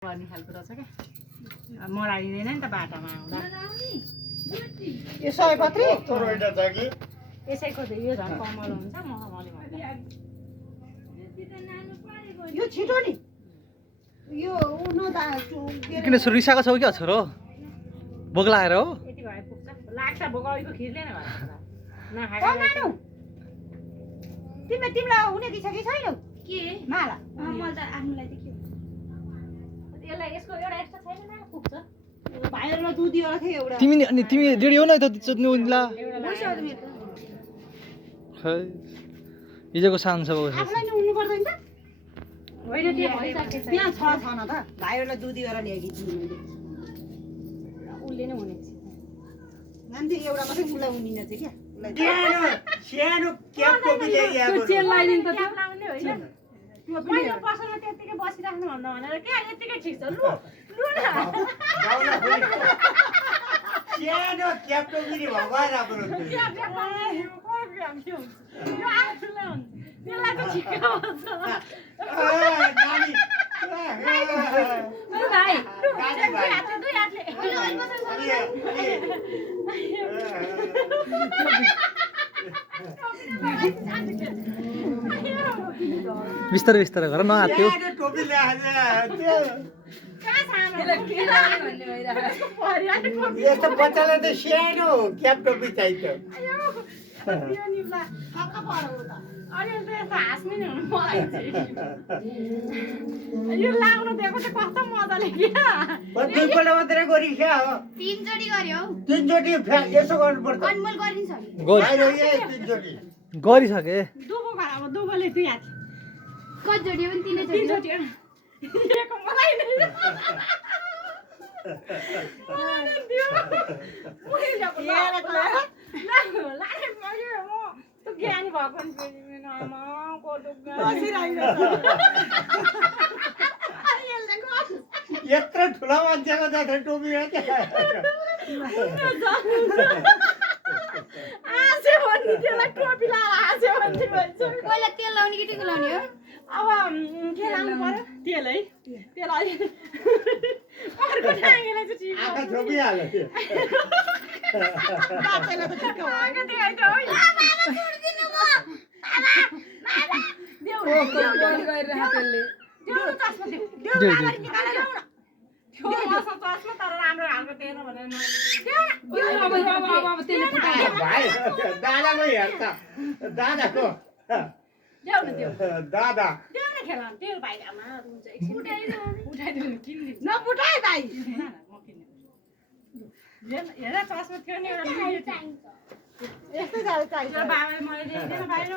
गर्ने खालको रहेछ क्या मराइँदैन नि त बाटामा आउँदा यो सयपत्री यसैको यो झन् कमल हुन्छ मखमली भन्छ यो छिटो नि यो किन रिसाएको छौ क्या छोरो भोक लागेर हो यति भए पुग्छ लाग्छ भोक अहिलेको खिर्ले नै भन्छ तिमीलाई हुने कि छ कि छैन के माला मैले त आफूलाई त के यसलाई यसको एउटा एक्स्ट्रा छैन न पुग्छ भाइहरुलाई दुध दिएर थियो एउटा तिमी रेडी हो न त चोद्नु उनीला खै हिजोको सानो छ आफूलाई नि उड्नु पर्दैन त होइन त्यो भइसकेछ त्यहाँ छ न त भाइहरुलाई दुध दिएर ल्याएकी छु मैले उले नै हुने नान्थे एउटा मात्रै उलाई उनिन चाहिँ क्या सानो क्याप टोपी ल्याइएको त्यो लाइदिन त क्याप लाउने होइन मैले पसलमा त्यतिकै बसिराख्नु भन्दा भनेर के यतिकै ठिक छ लु लु न सानो क्याप टोपी नि भगवान राम्रो हुन्छ यो आफूलाई हुन्छ त्यसलाई त ठिक हुन्छ नानी भाइ बिस्तारै बिस्तारै गर नआत्यो टोपी ल्याएको यस्तो बच्चालाई त सानो क्याप टोपी चाहिन्छ यो लाउनु दिएको चाहिँ कस्तो मजाले क्या दुईपल्ट मात्रै गरिख्या हो तीनचोटी गर्यो तीनचोटि यसो गर्नुपर्छ अनमोल गरिन्छ तीनचोटि गरिसके दुबो घरमा दुबोले दुई हात कतिचोटि पनि तीनचोटि दिएको मलाई नै ज्ञानी भएको यत्रो ठुलो मान्छेको जस्तो टोपी आसे भन्ने त्यसलाई टोपी लाएर आसे भन्ने भन्छ पहिला तेल लाउने कि टिको लाउने हो अब के लाउनु पर्यो तेल है तेल अलि अर्को टाङ्गेलाई चाहिँ ठिक आँखा छोपिहाल्यो बाचैलाई त ठिक हो आँखा देखाइ त होइन देऊ चस्मा तर राम्रो खालको दिएन भनेर भाइ दादाको हेर्छ दादाको दादा देऊ न खेला तेल भाइमा हुन्छ एकछिन उठाइदिनु किन्दिनु नपुठाइ भाइ हेर चस्मा थियो नि एउटा यस्तै जाल चाहिन्छ बाबाले मैले ल्याइदिएन बाहिर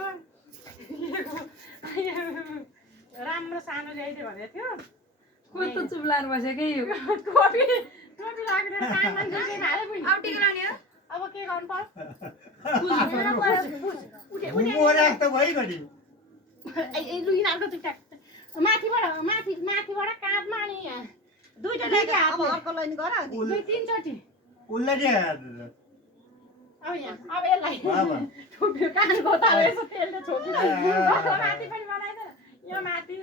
राम्रो सानो ल्याइदियो भनेको थियो कस्तो चुप्लाएर बसेकै यो टोपी लागेर सामान चाहिँ खाले पनि अब टिको लाउने हो अब के गर्नु पर्यो मोराक त भइगयो ए लुइन आउँछ टिकटक माथिबाट काँधमा नि दुईटा ल्याइदियो अब अर्को लाइन गर दुई तीनचोटि उसले अब यहाँ अब यसलाई टोपी कानको ताल यसो तेलले छोपिदिनु माथि पनि बनाइदिनु यो माथि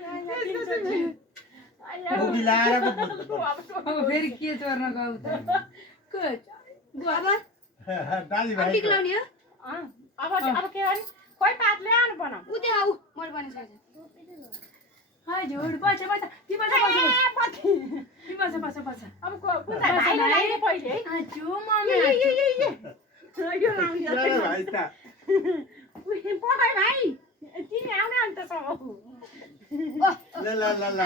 टोपी लाएर अब फेरि के चोर्न गयो त अब दाजुभाइ टिको लाउने हो अब के गर्ने खोइ पात ल्याउनु बनाऊ उ त्यहाँ आऊ मैले बनाइसकेको हजुर पछि पछि ती पछि पछि अब भाइले लाइदिए पहिले है हजुर मम्मी यो लाउने भाइ त पकाइ भाइ तिमी आउने अन्त सब ल ल ल ल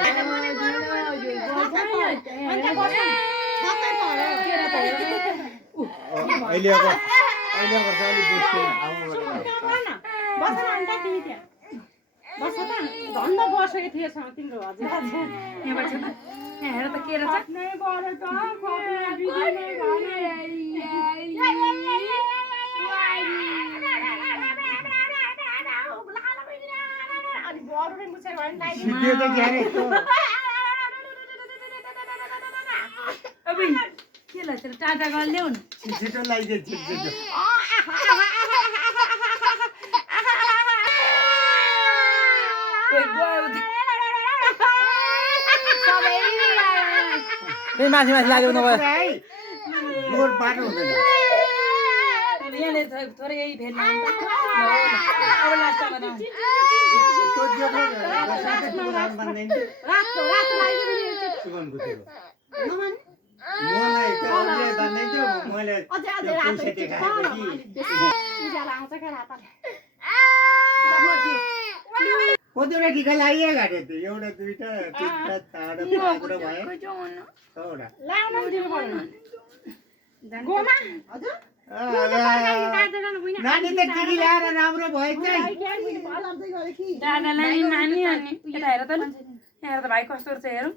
अहिलेको साली बुझ्छु बस न अन्त तिमी त्यहाँ बस त धन्द बसेको थिएछ तिम्रो हजुर यहाँबाट छ त यहाँ हेर त के रहेछ नै गरे त बिदिनै भने अनि बरु नै मुछे भने सिधै त ग्यारे अब के लाग्छ टाटा गर् ल्याउ न छिटो लगाइदे छिटो कोही गयो त्यही माथि माथि लाग्यो नभए है लोड बाटो हुँदैन यहाँले थोरै यही फेर्नु अब लास्टमा बनाऊ त्यो जेठो साथै पुरानो भन्दैन रातो लाग्यो भने सुगनको थियो नमान्ने मलाई त्यो अरूले भन्दैन थियो मैले अझै त्यो रातो पैसा देखाएपछि उज्यालो आउँछ क्या रातले कतिवटा टिका लागियो घाटे त्यो एउटा दुईटा तिनवटा चारवटा पाँचवटा भयो छवटा लाउन दिनु पर्यो गोमा हजुर नानी त टिकी ल्याएर राम्रो भयो चाहिँ दादालाई नानी अनि यता हेर त हेर त भाइ कस्तो रहेछ हेरौँ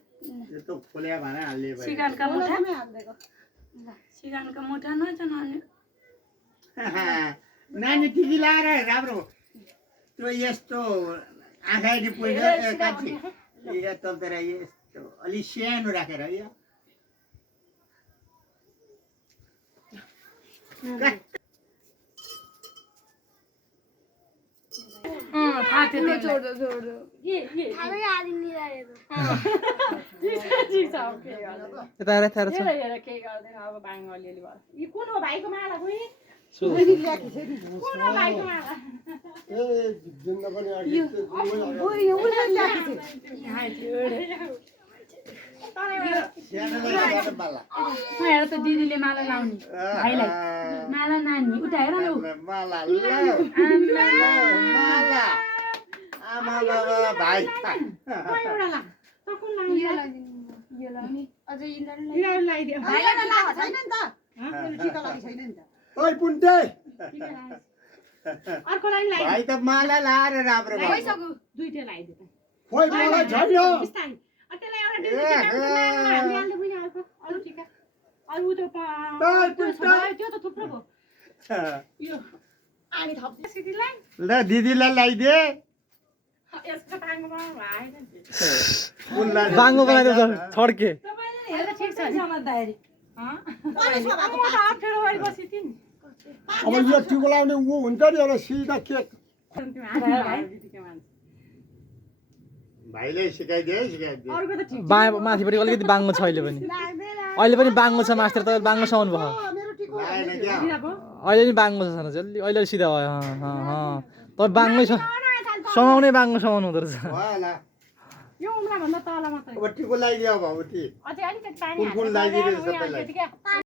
यो त खोल्या भने हाल्ने भयो सिगानका मुठा नछ नानी नानी टिकी ल्याएर राम्रो त्यो यस्तो आँखाइनी पहिरो कान्छी यो तलतिर यस्तो अलि सानो राखेर यो थाहा थियो छोड दो छोड दो अबे आदि नहीं रहे तो यता हेर यता हेर छ यो कुन हो भाइको माला कोही सु कुन हो भाइको माला सानोलाई माला हेर त दिदीले माला लाउने भाइलाई माला नानी उता हेर न उ माला ल माला आमा बाबा भाइ एउटा ला त कुन लाउने यो लाउने अझै इन्टरनेट यो लगाइदियो भाइलाई त लाएको छैन नि त मेरो टिका लागि छैन नि त ओइ पुन्टे अर्को लागि लगाइदियो भाइ त माला लाएर राम्रो भयो भइसक्यो दुईटा लगाइदियो त खोइ मलाई छैन बिस्तारै त्यसलाई एउटा टिका हालिहाल्नु पनि अरू टिका अरू त्यो त्यो त थुप्रो भयो यो अनि थप्छ सिटीलाई ल दिदीलाई लगाइदे यसको टाङ्गोमा आएन नि बाङ्गो बनाइदेऊ त छड्के हेर्दा ठिक छ नि समझदारी अनि सभाको पाठ अप्ठ्यारो गरी बसिथि नि अब यो टिको लाउने ऊ हुन्छ नि एउटा सिधा केक भाइले सिकाइदिए सिकाइदिए अरूको त ठिक बाँ माथिपट्टि अलिकति बाङ्गो छ अहिले पनि अहिले पनि बाङ्गो छ मास्टर त बाङ्गोसम्म भयो मेरो टिको लाएन क्या अहिले पनि बाङ्गो छ अहिले अहिले सिधा भयो तपाईँ बाङ्गै छ समाउनै बाङ्गो समाउनु हुँदो रहेछ होला यो उम्ला भन्दा तल मात्रै अब टिको लगाइदियो अब अझै अलिकति पानी कुन कुन हालेर लगाइदिनु उयो सबैलाई अलिकति क्या